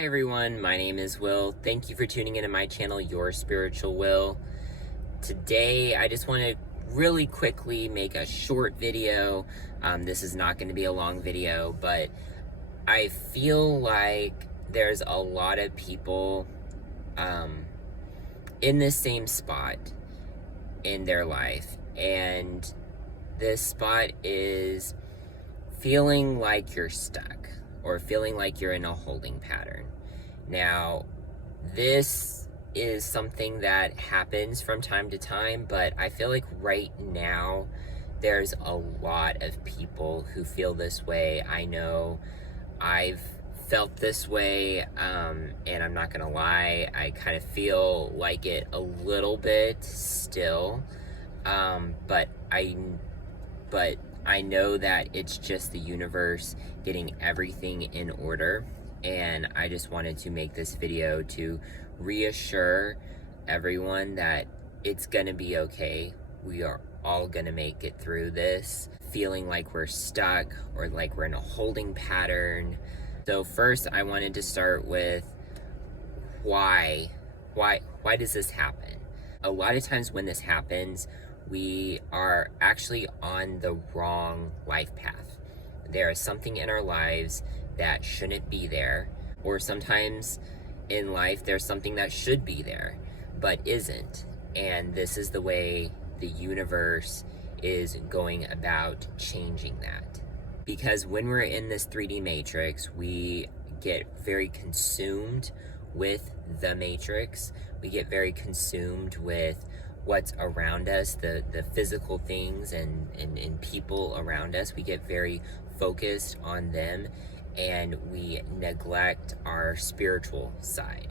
Hi everyone, my name is Will. Thank you for tuning into my channel, Your Spiritual Will. Today, I just want to really quickly make a short video. This is not going to be a long video, but I feel like there's a lot of people in this same spot in their life, and this spot is feeling like you're stuck or feeling like you're in a holding pattern. Now, this is something that happens from time to time, but I feel like right now there's a lot of people who feel this way. I know I've felt this way, and I'm not gonna lie, I kind of feel like it a little bit still, but I know that it's just the universe getting everything in order, and I just wanted to make this video to reassure everyone that it's gonna be okay. We are all gonna make it through this. Feeling like we're stuck or like we're in a holding pattern. So first, I wanted to start with why does this happen? A lot of times when this happens, we are actually on the wrong life path. There is something in our lives that shouldn't be there, or sometimes in life there's something that should be there but isn't, and this is the way the universe is going about changing that. Because when we're in this 3D matrix, we get very consumed with the matrix. We get very consumed with what's around us, the physical things and people around us. We get very focused on them, and we neglect our spiritual side.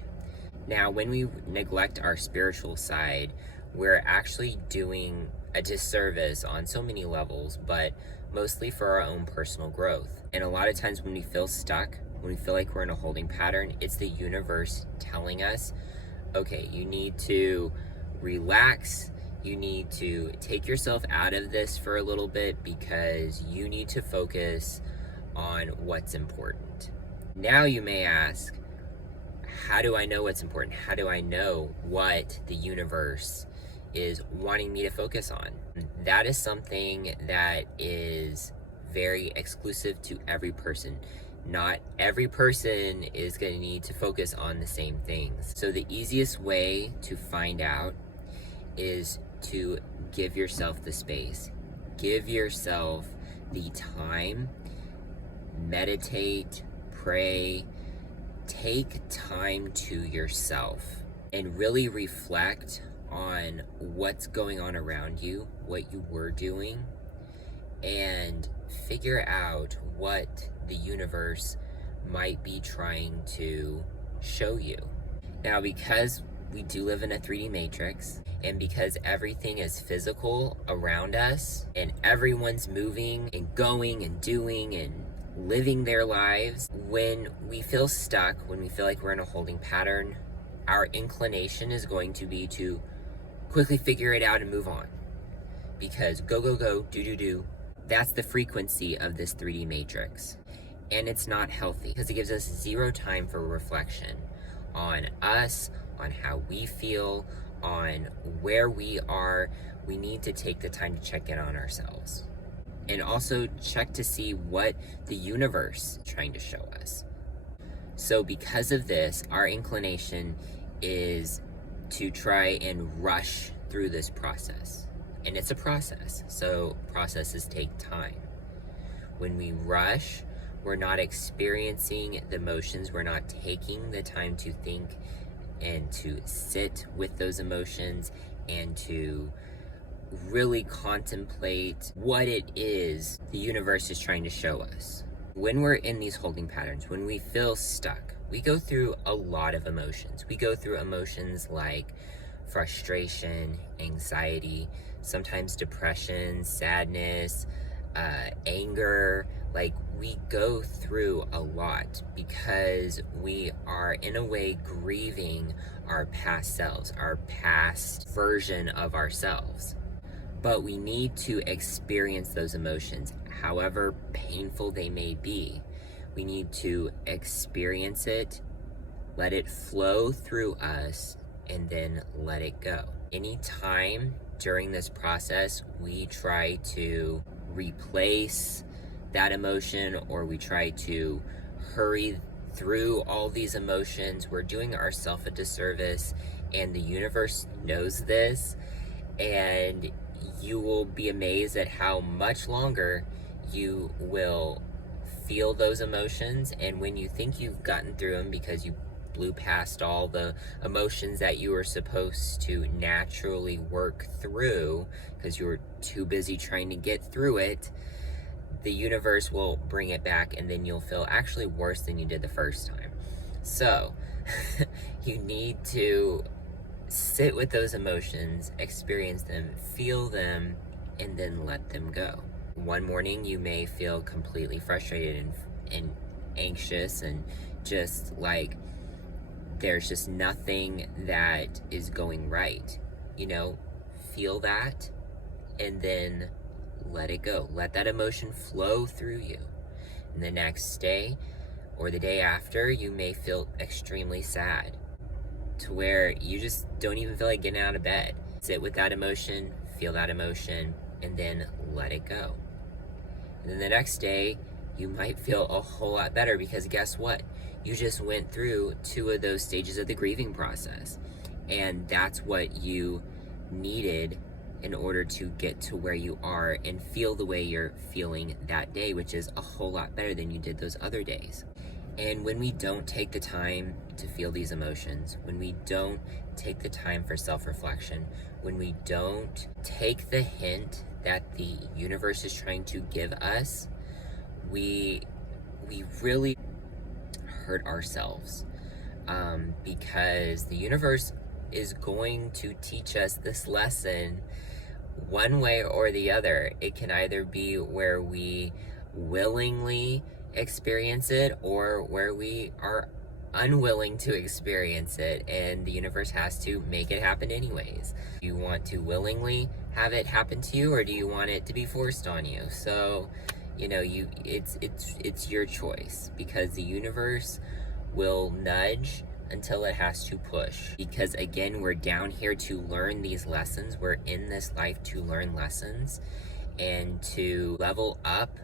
Now, when we neglect our spiritual side, we're actually doing a disservice on so many levels, but mostly for our own personal growth. And a lot of times when we feel stuck, when we feel like we're in a holding pattern, it's the universe telling us, okay, you need to relax, you need to take yourself out of this for a little bit because you need to focus on what's important. Now you may ask, how do I know what's important? How do I know what the universe is wanting me to focus on? That is something that is very exclusive to every person. Not every person is going to need to focus on the same things. So the easiest way to find out is to give yourself the space. Give yourself the time. Meditate, pray, take time to yourself and really reflect on what's going on around you, what you were doing, and figure out what the universe might be trying to show you. Now, because we do live in a 3D matrix, and because everything is physical around us, and everyone's moving and going and doing and living their lives, when we feel stuck, when we feel like we're in a holding pattern, our inclination is going to be to quickly figure it out and move on. Because go, go, go, do, do, do. That's the frequency of this 3D matrix. And it's not healthy because it gives us zero time for reflection on us, on how we feel, on where we are. We need to take the time to check in on ourselves. And also check to see what the universe is trying to show us. So because of this, our inclination is to try and rush through this process. And it's a process, so processes take time. When we rush, we're not experiencing the emotions, we're not taking the time to think and to sit with those emotions and to really contemplate what it is the universe is trying to show us. When we're in these holding patterns, when we feel stuck, we go through a lot of emotions. We go through emotions like frustration, anxiety, sometimes depression, sadness, anger. Like, we go through a lot because we are in a way grieving our past selves, our past version of ourselves. But we need to experience those emotions, however painful they may be. We need to experience it, let it flow through us, and then let it go. Anytime during this process we try to replace that emotion, or we try to hurry through all these emotions, we're doing ourselves a disservice, and the universe knows this, and you will be amazed at how much longer you will feel those emotions. And when you think you've gotten through them because you blew past all the emotions that you were supposed to naturally work through because you were too busy trying to get through it, the universe will bring it back, and then you'll feel actually worse than you did the first time. So you need to sit with those emotions, experience them, feel them, and then let them go. One morning you may feel completely frustrated and anxious, and just like there's just nothing that is going right. Feel that, and then let it go. Let that emotion flow through you. And the next day or the day after, you may feel extremely sad to where you just don't even feel like getting out of bed. Sit with that emotion, feel that emotion, and then let it go. And then the next day, you might feel a whole lot better, because guess what? You just went through 2 of those stages of the grieving process. And that's what you needed in order to get to where you are and feel the way you're feeling that day, which is a whole lot better than you did those other days. And when we don't take the time to feel these emotions, when we don't take the time for self-reflection, when we don't take the hint that the universe is trying to give us, we really hurt ourselves, because the universe is going to teach us this lesson one way or the other. It can either be where we willingly experience it, or where we are unwilling to experience it, and the universe has to make it happen anyways. Do you want to willingly have it happen to you, or do you want it to be forced on you? So it's your choice, because the universe will nudge until it has to push. Because again, we're down here to learn these lessons. We're in this life to learn lessons and to level up.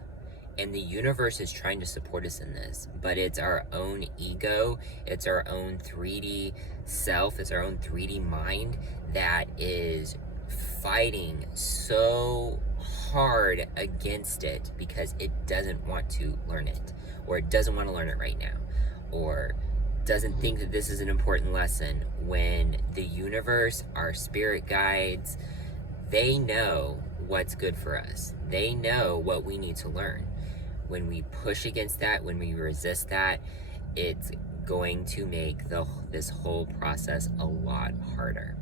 And the universe is trying to support us in this, but it's our own ego, it's our own 3D self, it's our own 3D mind that is fighting so hard against it, because it doesn't want to learn it, or it doesn't want to learn it right now, or doesn't think that this is an important lesson, when the universe, our spirit guides, they know what's good for us. They know what we need to learn. When we push against that, when we resist that, it's going to make this whole process a lot harder.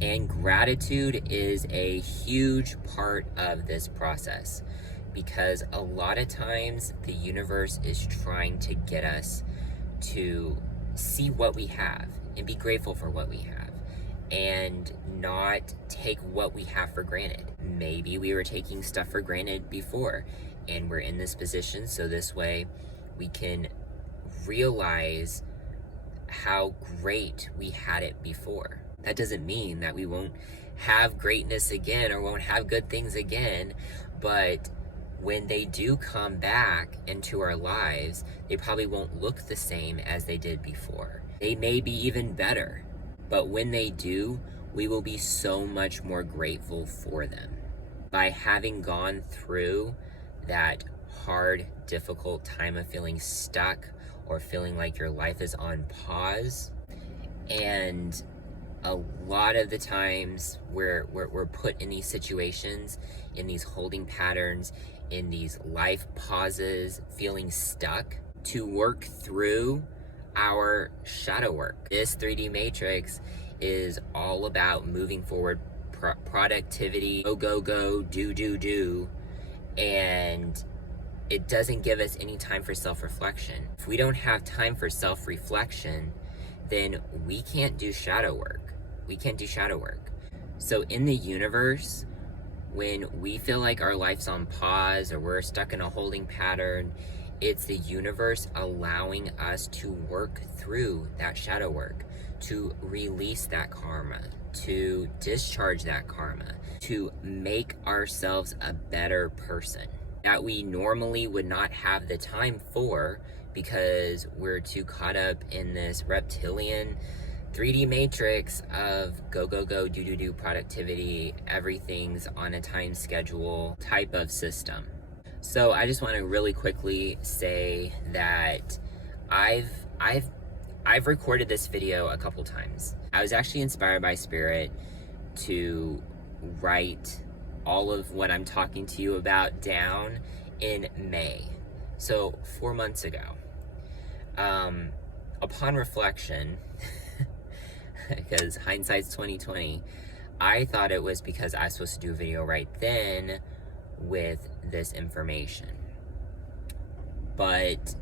And gratitude is a huge part of this process, because a lot of times the universe is trying to get us to see what we have and be grateful for what we have, and not take what we have for granted. Maybe we were taking stuff for granted before, and we're in this position so this way we can realize how great we had it before. That doesn't mean that we won't have greatness again or won't have good things again, but when they do come back into our lives, they probably won't look the same as they did before. They may be even better, but when they do, we will be so much more grateful for them. By having gone through that hard, difficult time of feeling stuck or feeling like your life is on pause, and a lot of the times we're put in these situations, in these holding patterns, in these life pauses, feeling stuck, to work through our shadow work. This 3D matrix is all about moving forward, productivity, go, do, and it doesn't give us any time for self-reflection. If we don't have time for self-reflection, then we can't do shadow work. We can't do shadow work. So in the universe, when we feel like our life's on pause or we're stuck in a holding pattern It's the universe allowing us to work through that shadow work, to release that karma, to discharge that karma, to make ourselves a better person that we normally would not have the time for because we're too caught up in this reptilian 3D matrix of go, go, go, do, do, do, productivity, everything's on a time schedule type of system. So I just want to really quickly say that I've recorded this video a couple times. I was actually inspired by Spirit to write all of what I'm talking to you about down in May. So 4 months ago. Upon reflection, because hindsight's 2020, I thought it was because I was supposed to do a video right then with this information. But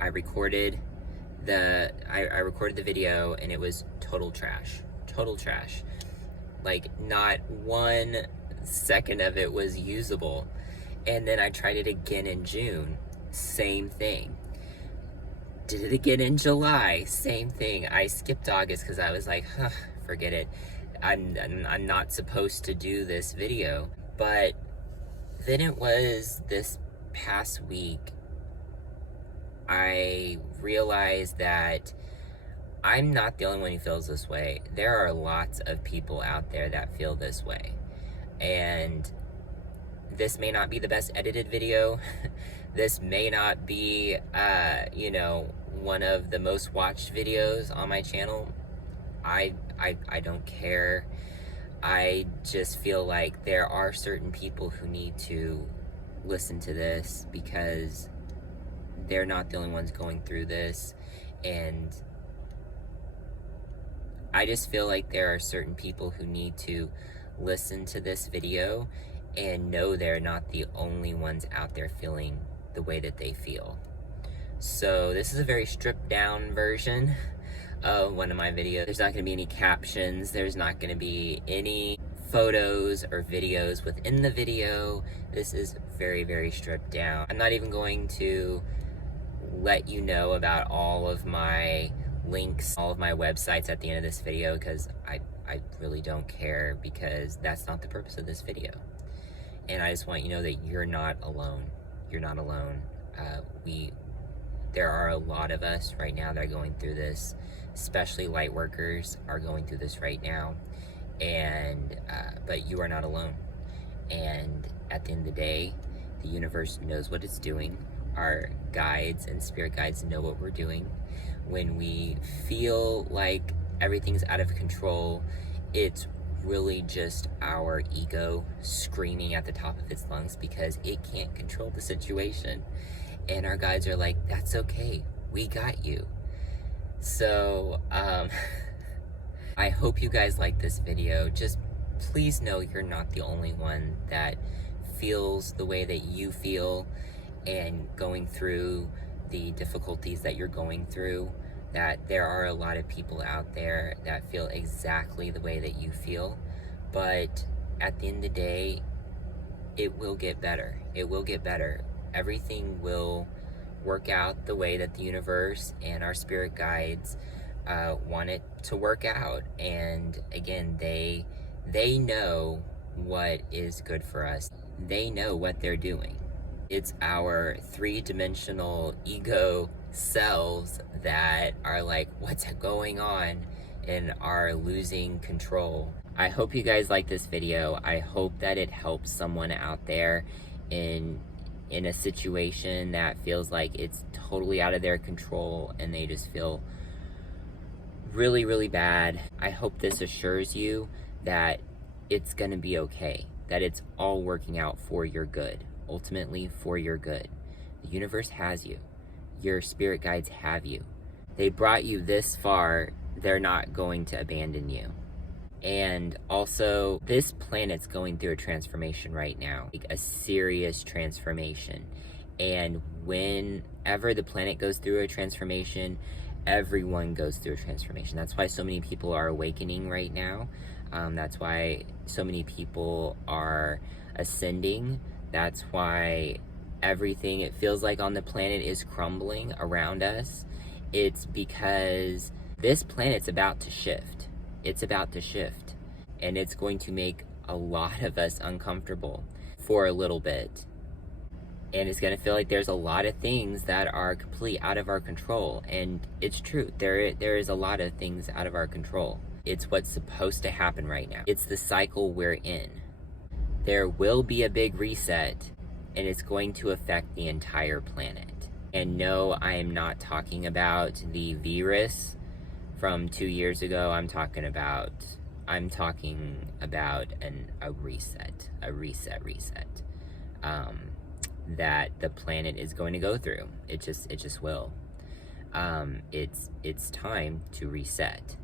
I recorded the video and it was total trash. Total trash. Like, not 1 second of it was usable. And then I tried it again in June. Same thing. Did it again in July. Same thing. I skipped August because I was like, huh, forget it. I'm not supposed to do this video. But then it was this past week, I realized that I'm not the only one who feels this way. There are lots of people out there that feel this way. And this may not be the best edited video. This may not be, one of the most watched videos on my channel. I don't care. I just feel like there are certain people who need to listen to this because they're not the only ones going through this. And I just feel like there are certain people who need to listen to this video and know they're not the only ones out there feeling the way that they feel. So this is a very stripped down version of one of my videos. There's not going to be any captions. There's not going to be any photos or videos within the video. This is very, very stripped down. I'm not even going to let you know about all of my links, all of my websites at the end of this video, because I really don't care, because that's not the purpose of this video. And I just want you to know that you're not alone. You're not alone. There are a lot of us right now that are going through this, especially light workers are going through this right now. And but you are not alone. And at the end of the day, the universe knows what it's doing. Our guides and spirit guides know what we're doing. When we feel like everything's out of control, it's really just our ego screaming at the top of its lungs because it can't control the situation. And our guides are like, that's okay, we got you. So I hope you guys like this video. Just please know you're not the only one that feels the way that you feel and going through the difficulties that you're going through. That there are a lot of people out there that feel exactly the way that you feel. But at the end of the day, it will get better. It will get better. Everything will work out the way that the universe and our spirit guides want it to work out. And again, they know what is good for us. They know what they're doing. It's our three-dimensional ego selves that are like, what's going on, and are losing control. I hope you guys like this video. I hope that it helps someone out there in a situation that feels like it's totally out of their control and they just feel really, really bad. I hope this assures you that it's gonna be okay, that it's all working out for your good, ultimately for your good. The universe has you. Your spirit guides have you. They brought you this far. They're not going to abandon you. And also, this planet's going through a transformation right now, like a serious transformation. And whenever the planet goes through a transformation, everyone goes through a transformation. That's why so many people are awakening right now. That's why so many people are ascending. That's why everything, it feels like on the planet, is crumbling around us, it's because this planet's about to shift. It's about to shift. And it's going to make a lot of us uncomfortable for a little bit. And it's going to feel like there's a lot of things that are completely out of our control. And it's true. There is a lot of things out of our control. It's what's supposed to happen right now. It's the cycle we're in. There will be a big reset, and it's going to affect the entire planet. And no, I am not talking about the virus from 2 years ago. I'm talking about a reset that the planet is going to go through. It just will. It's time to reset.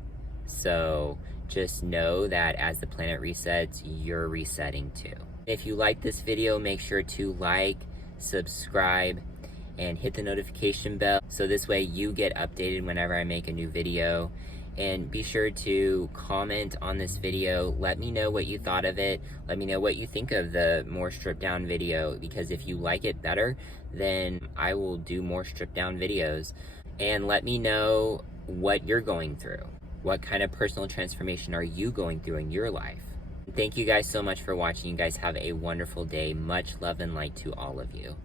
So just know that as the planet resets, you're resetting too. If you like this video, make sure to like, subscribe, and hit the notification bell so this way you get updated whenever I make a new video. And be sure to comment on this video. Let me know what you thought of it. Let me know what you think of the more stripped down video, because if you like it better, then I will do more stripped down videos. And let me know what you're going through. What kind of personal transformation are you going through in your life? Thank you guys so much for watching. You guys have a wonderful day. Much love and light to all of you.